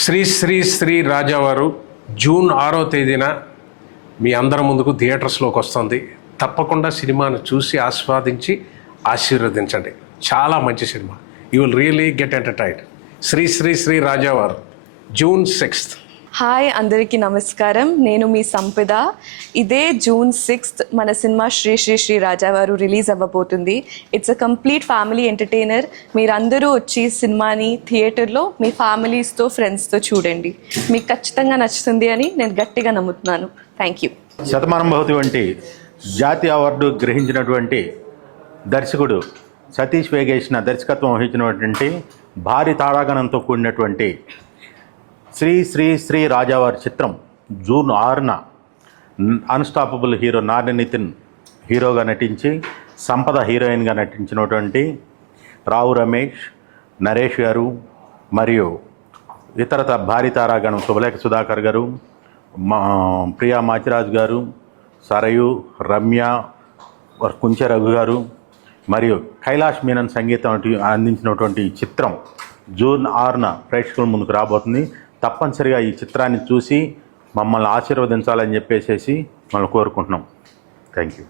Shri Sri Sri Rajavaru June 6వ తేదీన మీ అందరి ముందుకు థియేటర్స్లోకి వస్తుంది. తప్పకుండా సినిమాను చూసి ఆస్వాదించి ఆశీర్వదించండి. చాలా మంచి సినిమా. You will really get entertained. Sri Sri Sri Rajavaru June 6th. Hi, అందరికీ నమస్కారం. నేను మీ సంపద. ఇదే జూన్ 6th మన సినిమా శ్రీ శ్రీ శ్రీ రాజావారు రిలీజ్ అవ్వబోతుంది. It's a complete family entertainer. మీరందరూ వచ్చి సినిమాని థియేటర్లో మీ ఫ్యామిలీస్తో ఫ్రెండ్స్తో చూడండి. మీకు ఖచ్చితంగా నచ్చుతుంది అని నేను గట్టిగా నమ్ముతున్నాను. Thank you. శతమానం భవతి వంటి జాతీయ అవార్డు గ్రహించినటువంటి దర్శకుడు సతీష్ వేగేసిన దర్శకత్వం వహించినటువంటి భారీ తారాగణంతో కూడినటువంటి శ్రీ శ్రీ శ్రీ రాజావారి చిత్రం జూన్ 6న అన్స్టాపబుల్ హీరో నాని నితిన్ హీరోగా నటించి సంపద హీరోయిన్గా నటించినటువంటి రావు రమేష్, నరేష్ గారు మరియు ఇతరత భారీ తారాగణం శుభలేఖ సుధాకర్ గారు, ప్రియా మాచిరాజ్ గారు, సరయు, రమ్య, కుంచె రఘు గారు మరియు కైలాష్ మీనన్ సంగీతం అందించినటువంటి చిత్రం జూన్ 6న ప్రేక్షకుల ముందుకు రాబోతుంది. తప్పనిసరిగా ఈ చిత్రాన్ని చూసి మమ్మల్ని ఆశీర్వదించాలని చెప్పేసి మనం కోరుకుంటున్నాం. Thank you.